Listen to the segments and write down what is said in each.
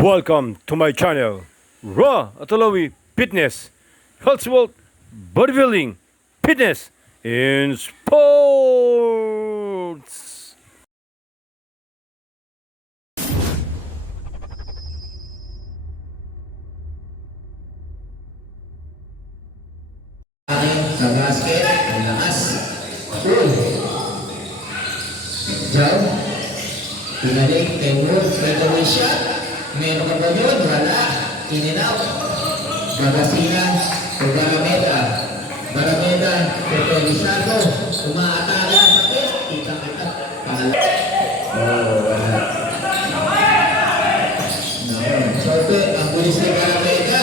Welcome to my channel, Raw Atalawi Fitness, Health World Bodybuilding, Fitness in Sports. Sa basket, ang lakas. Diyan. Pinalik, Kenwood, may gawin shot. Meron ka ba yun? Wala. In and out. Magasinan, o Barameda. Barameda, Pepelisado. Umaatake ang sakit. Kita-kita. Wala. Sote, ang bulis ni Barameda.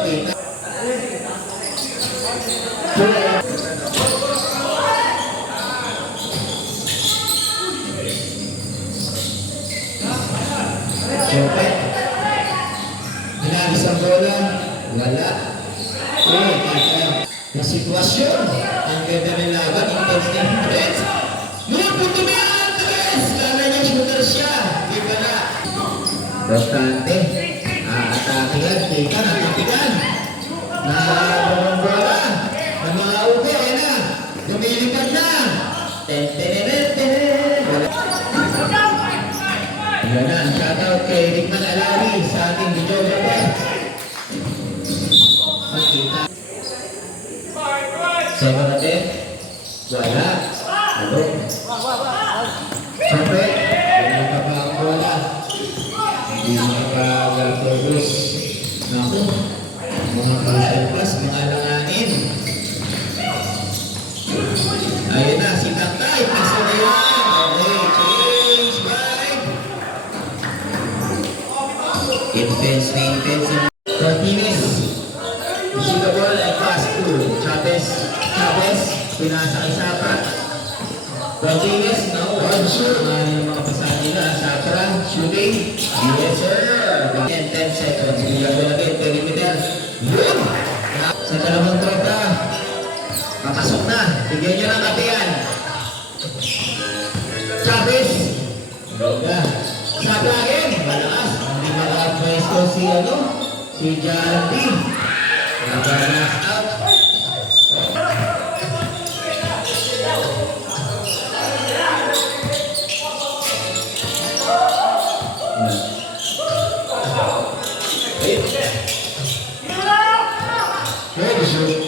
Kita. Sote. Hinagis ang bola. Wala. Na sitwasyon. Ang ganda ng laban. Intense na defense. Yun, punto mo yan! Yes! Kala niya shooter siya. Di ba na? Bastante. Atake yan. Kita, natapigan. Nahabang bola. Ang mga upo, yan na. Lumilipad na. Ten-ten-ten-ten. Wala. Yan na, shoutout kay Rickman Alawi sa ating videographer. Makita. Second attempt. Wala. Ano? Siyempre, wala pa ba ang bola? Hindi makapag-focus. Naku, mga crucial pass, mga langanin. Ayun na, si Takay. Paso na yan. Okay, change by intense na intense. Martinez. Using the ball and pass to Chavez. Chavez, pinasa kay Sapra. Martinez, no, one shoot. Yung mga pasahan nila, Sapra, shooting. Yes, sir. 10 seconds. Bigyan ko natin, perimeter. Yun! Sa dalawang tropa. Papasok na. Bigyan nyo ng katiyan. Chavez. Loga. Sapra again. Malakas. Hindi maka-advise ko si Jaldi. Nag-last out. Ready, shoot.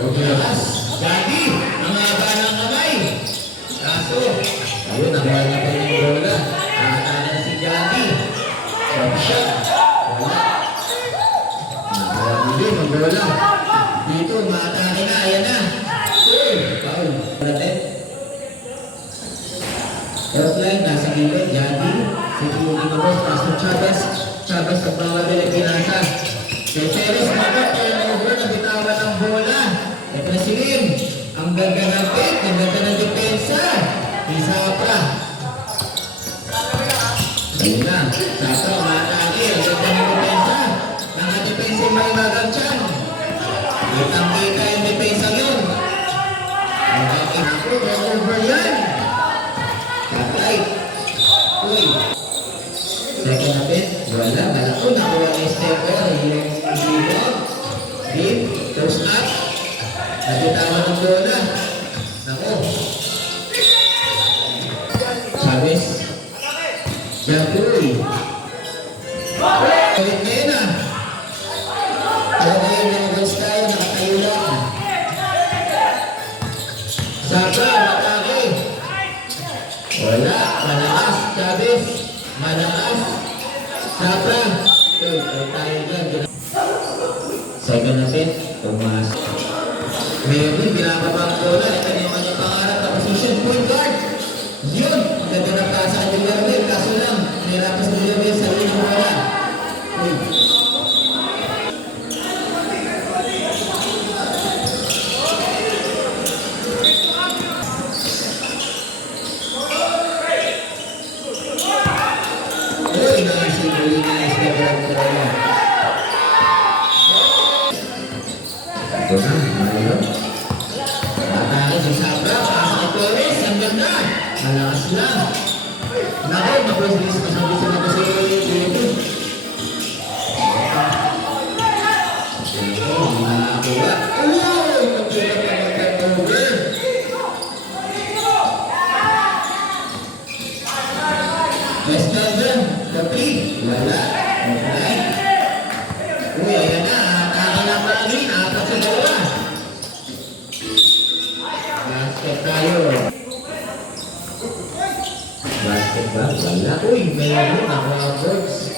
Lakas. Jaldi. Ang haba ng kamay. Kaso. Ayun, nakuha na pa yung bola. Nakakala si Jaldi. Top shot. Wala. Hindi, mag-bola. Dito, maatake na. Ayan na. Foul. Natin. Offline, nasa gilid. Jaldi. Security na boss. Paso Chavez. Chavez ang bawal nila pinasa. Kay Perez, naman. Turnover. Nabitawan ang bola. Kay Presilim. Ang ganda ng pick. Ang ganda ng depensa. Isa pa. Ayun na. Sato, maatake. Ang ganda ng depensa. Naka-depensa yung may magang tiyan. Kitang-kita yung depensa yun. Ako, over yan. Patay. Uy. Second attempt. Wala. Malako. Nakuha ni Stephen. Yung rebound. Deep. Close up. Nagitawa ng bola. Nako. Chavez. Japuy. Ulit ngayon na. Kaya yung mga goals tayo, nakatayo lang. Saka, matake. Wala, malakas. Chavez, malakas. Saka, tayo dyan. Second na set, pumasok. Mayroon, binababang bola. Ito naman yung pangarap na position. Point guard. Yun, ang ganda na pasa ang Villarreal. Kaso lang, nirapas ng Villarreal sa rin ng bola. Uy. Uy, nakasibuli na Esteban bola. Ito na, mayroon. Atake si Sabra, pasa kay Torres, ang ganda. Malakas lang. Naku, mag-release pa sa bisa na kasi Nakakuha. Uy! Pagkita pa mag-turnover. Western, complete. Wala. Okay. Uy, ayan na. Kakalang lagi. Apat sa dalawa. Basket tayo. Basket ba? Wala. Uy, mayroon ako ang birds.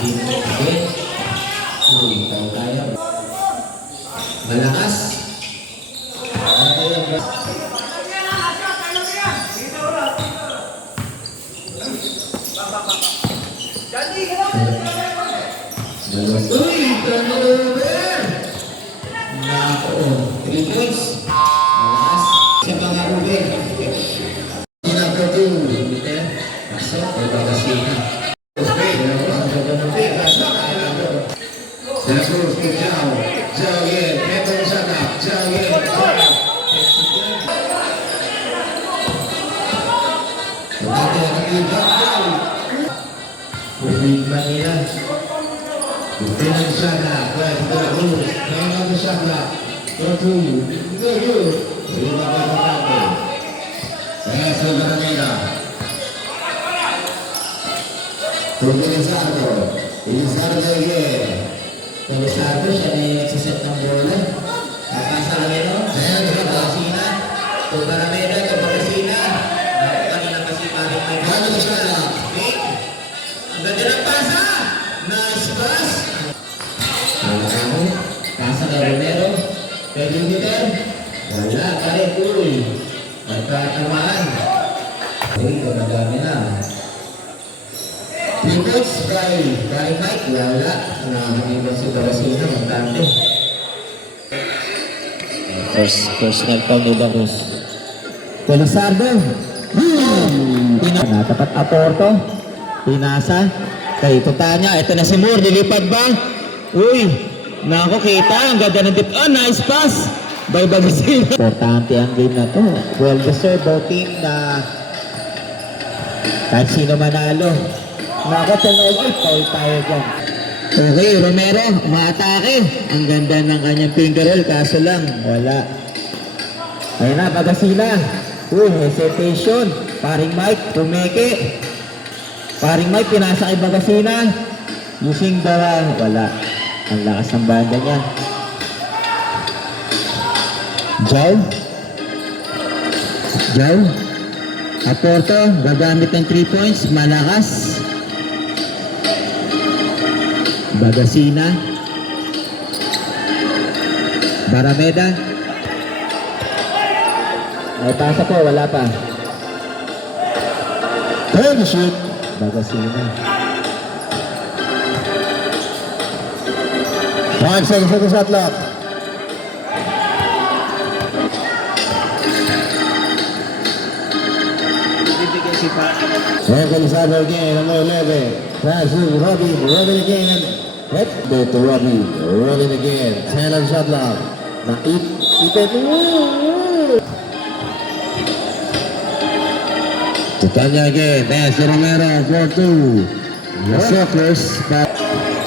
Binigit. Uy, ikaw tayo. Malakas. Ano yung uy, turnover! Nako, 3 points. Malakas. Sa mga Ruben. Number 2. Peter. Pasok. Pagkakasina. Okay. Ang gagawin. Pasok. Tapos, Jao. Jao again. Metong Sakap. Jao again. Pagkakasina ang ibang. Uwing Manila. Pinang Saka, West Veracruz, Pinang Saka, Veracruz, Veracruz, lima ka natin. Eso Granada. Pagkilisado, Ilisado again. Pagkilisado, siya na yung nagsiset ng bola. Nakasalangin o, Pagkasina, Pagkarameda, Pagkasina. Kanina kasi paring may Pagkasina. Ang ganda ng pasa! Nice pass! Pasa kay Romero. Kay Jupiter. Wala pa rin. Uy. Magkatamaan. Uy, gumagamit na. Tripods kay Mike. Wala. Nakakamiban si Barasina. Magkante. Personal foul ni Barros. Pelisardo. Natapat Aporto. Pinasa. Kay Tutanya, ito na si Moore, nilipad ba? Uy, nako kita, ang ganda ng tip. Oh, nice pass! By Babisin. Importante ang game na to. Well deserved, both team na kahit sino manalo. Nako, turnover, foul tayo dyan. Okay, Romero, umatake. Ang ganda ng kanyang finger roll, kaso lang, wala. Ayun na, Bagasila. Uy, hesitation. Paring Mike, tumeke. Paring Mike, pinasa kay Bagasina. Using the wala. Ang lakas ng banda niya. Jao. Aporto, gagamit ng 3 points. Malakas. Bagasina. Barameda. May pasa po, wala pa. Turn shoot. Bagasina. 5 seconds for the shot clock. Pelisardo again, number 11. Pass to Robin again. Let's go to Robin again. 10 on shot clock. Ipit. Tutanya again. Pass to Romero. 4-2. The Sockers.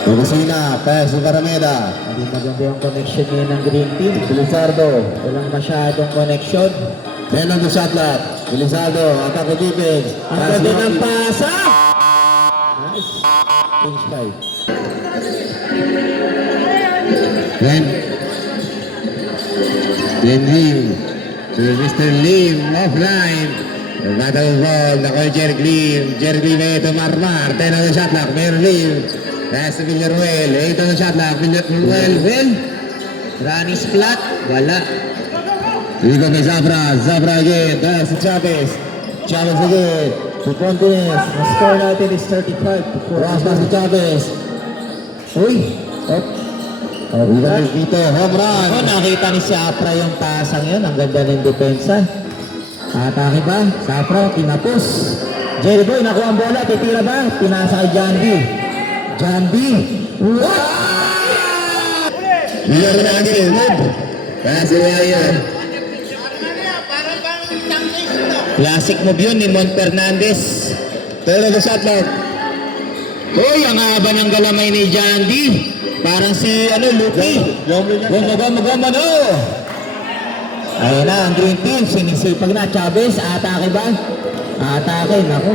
Bagasina. Pass to Carameda. Hindi maganda yung connection niya ng Green Team. Pelisardo. Walang masyadong connection. 10 on the shot clock. Pelisardo. Attack the defense. Ang ganda ng pasa. Nice. Pinch 5. Then Lim. To Mr. Lim. Offline. Battle ball. Nakoy Jerry Lim. Jerry Lim ito Marmar. 10 on the shot clock. Mayor Lim. Pass to Villaruel. 8 on the shot clock. Villaruel. Running splat. Wala. Dito kay Zabra. Zabra again. Pass to Chavez. Chavez again. To Pontes. The score natin is 35. Cross pass to Chavez. Uy. Dito. Home run. Nakita ni Sapra yung pasang yun. Ang ganda ng depensa. Atake ba? Sapra, tinapos. Jerry Boy, nakuha ang bola. Titira ba? Pinasa kay John B. John B. Bigyan na agad. Pass Ryan. Classic move yun ni Mon Fernandez. Pero the shot lock. Uy, ang haba ng galamay ni John D. Parang si Lucky. Gumagano. Ayan na, ang green team. Sinisipag na. Chavez, atake ba? Atake, naku.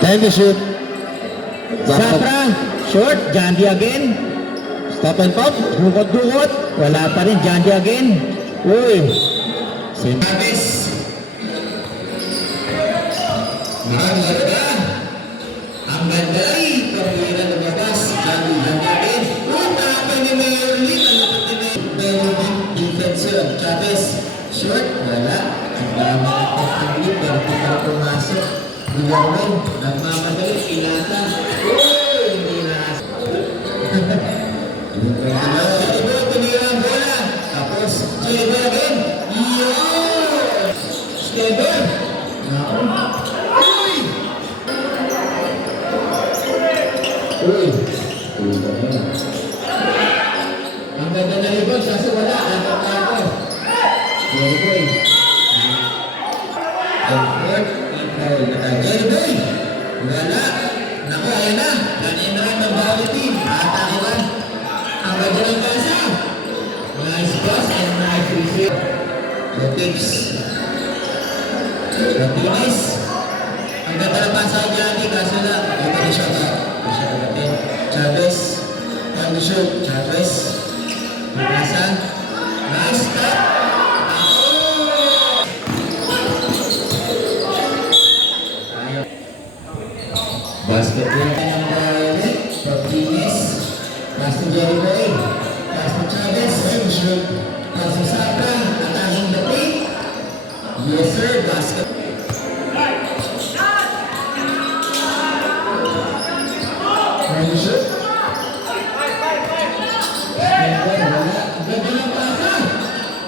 Time to shoot. Sapra, short, Jandy again. Stop and pop. Dukot. Wala pa rin, Jandy again. Uy. Chavez. Ang ganda. Ang ganda rin. Pagkira lumabas. Jandy again. Tapos ni Mayor Lee. Mayor Lee, defense yun. Chavez, short. Wala. Ang dami na pagkakit. Pero kita pumasok. Gumawa. Nagmamadali. Pinata. Uy! Hindi na. Tinira ang bola. Tapos, Stable again. Yun! Stable. Naku. Uy! Uy! Ang ganda na rebound. Kaso wala. Ako. Jeriboy. Jeriboy. Wala. Naku, ayun na. Kanina rin ng bawat team. Atake ba? Ang ganda ng pasa. Nice pass and nice receive. The tips. The finish. Ang ganda ng pasa ni Johnny. Kaso lang. Ito ni siya ba? Ito siya kagatin. Chavez. Time to shoot. Chavez. Pagkasa. Nice cut. Basketball ng Violet. Martinez. Pass to Jeriboy. Pass to Chavez. Pass to Sapra. Atanging the pick. Yes sir. Basket. Time to shoot. Wala. Ganda ng pasa.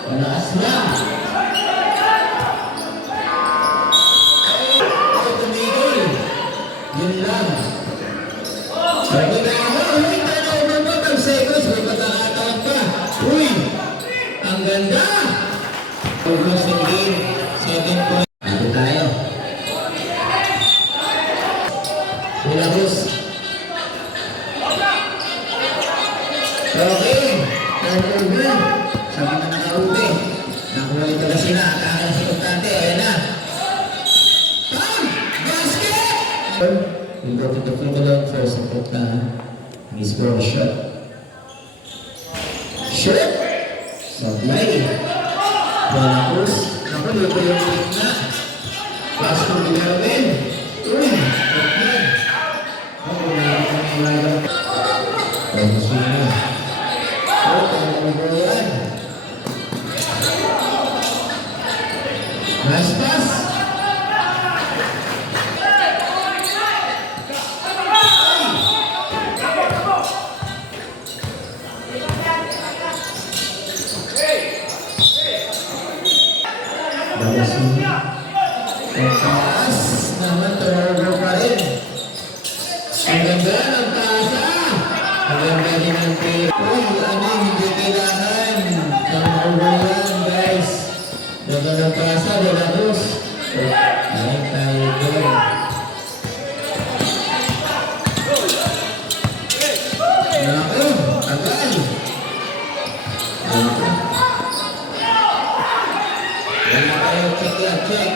Wala asla. Tumigil. Yun lang. Sabi na ako, uy, turnover mo, 5 seconds, may pagkakataon pa. Uy, ang ganda. Focus ng game, 7 points. Ano tayo? Tulabos. Okay, turnover. Sabi na nakauwi. Nakuha ito na sila, atakan si Tugtante, ayan na. Bam! Basket! We go to the Finland first and put Miss Bro shot. Shot! Sablay. Bola Cruz. Naku, luto yung pick na. Pass to Villarreal. Uy! Pagkyan. Naku, nalagang. Vamos na. Oh, tayo mo yan. Nice pass. Taas naman, turnover pa rin. Ang ganda ng pasa. Ang ganda din ng tape. Uy, hindi kailangan. Turnover yan, guys. Ganda ng pasa, De La Cruz. Ayun tayo doon. Naku, tagal. Wala tayo, check yan, check.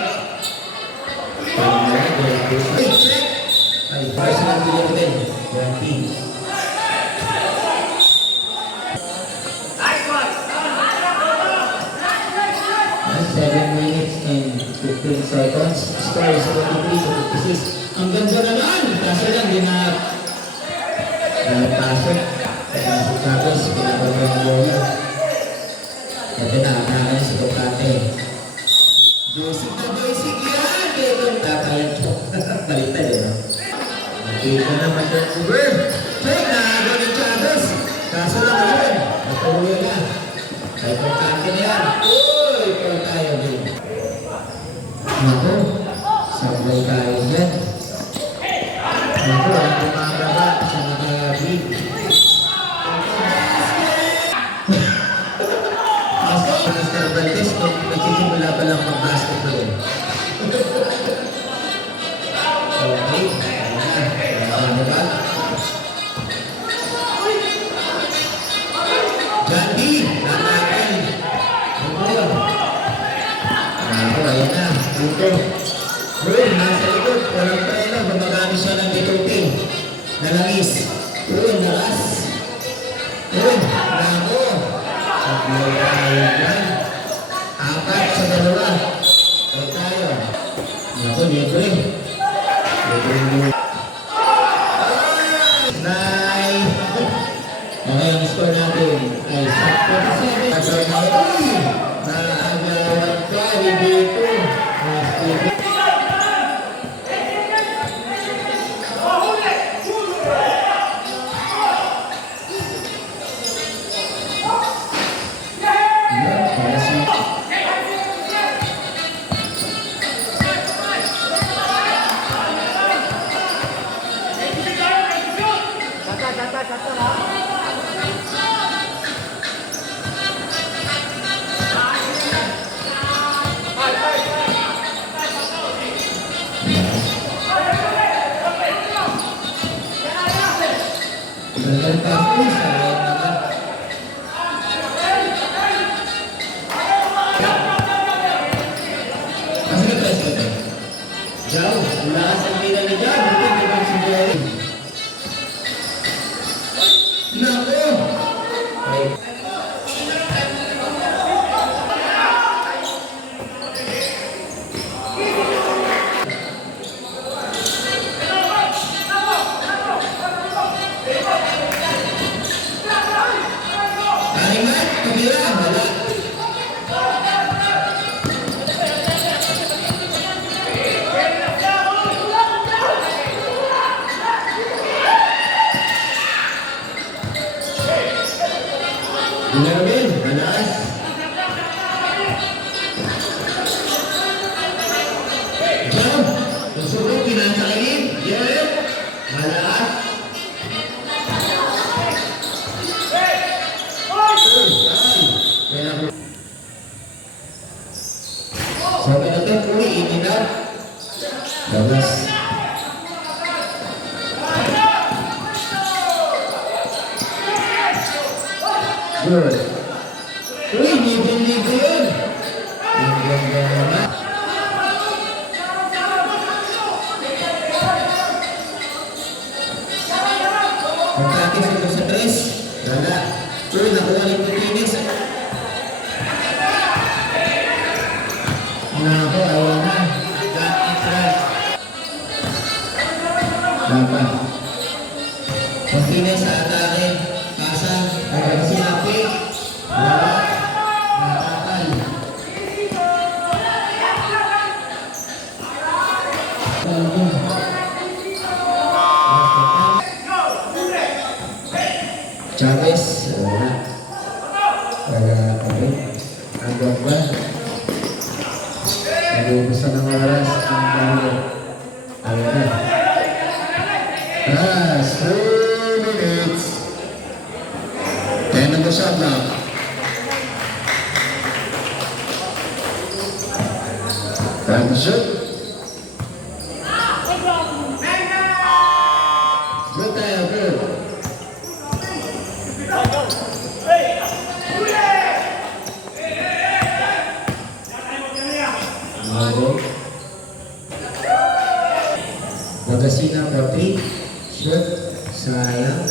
Hey, check! Ay, personal video ko din. 20. Nice one! 7 minutes and 15 seconds. Score is 23-56. Ang ganda naman! Kaso lang, di na pasok. Kaya si Chavez, pinapagod ng bola. Kasi nakakaka si Tugtante. Basic na basic yan! Pero kakalit ko. Baliktad eh, no? Nakita naman yung over. Check na agad ng Chavez. Kaso lang yun. Natuloy na. Ay, Tugtante na yan. Uy! Ikaw tayo din. Naku. Sablay tayo dyan. Naku, ang kumababa sa mga big. Nako. Uy, nasa likod. Walang preno. Gumagamit siya ng bitutin. Nalangis. Uy, lakas. Uy, nako. Sablay tayo dyan. 4-2. Huwag tayo. Nako, libre. Libre mo. Nine. Okay, ang score natin ay 47. Uy, naagawan ka. Hindi ito. Jauh, ulasan nila ni Jan, bukan dengan si Jerry. Nako! Ay. Kalimat, kabila, wala. Dinarmin, manaas. Jump! Susunod, pinasakayin. Yan! Manaas. Sabi natin, uli, ininap. Labas. Good. Uy, libre-libre yun. Ang ganda naman. Pagkakis ito sa 3. Wala. Uy, nakuha ni Putinis. Nako, ayaw na. Dapat. Putinis sa atake. Kasa. Agad sinapi. Wala. Natakal. Chavez. Wala. Wala. Agad ba? Nagubusan ng oras. Ang dahil. Ayaw na. 3 minutes. 10 on the shot clock. Time to shoot. Good tayo, good. Bagasina for 3. Shoot. Sayang.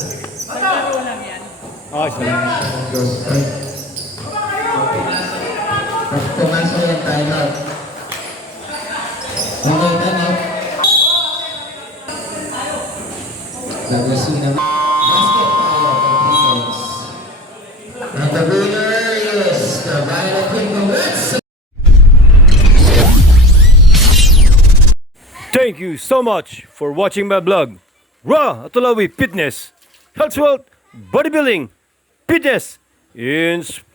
Ah, salamat. Goes right. Pumasok yung timeout. Okay, timeout. Lagasina. Basketball for 3 points. And the winner is the Violet Queen. Congrats! Thank you so much for watching my blog, Raw Atulawi Fitness, Health Wealth, Bodybuilding, Fitness in Sports.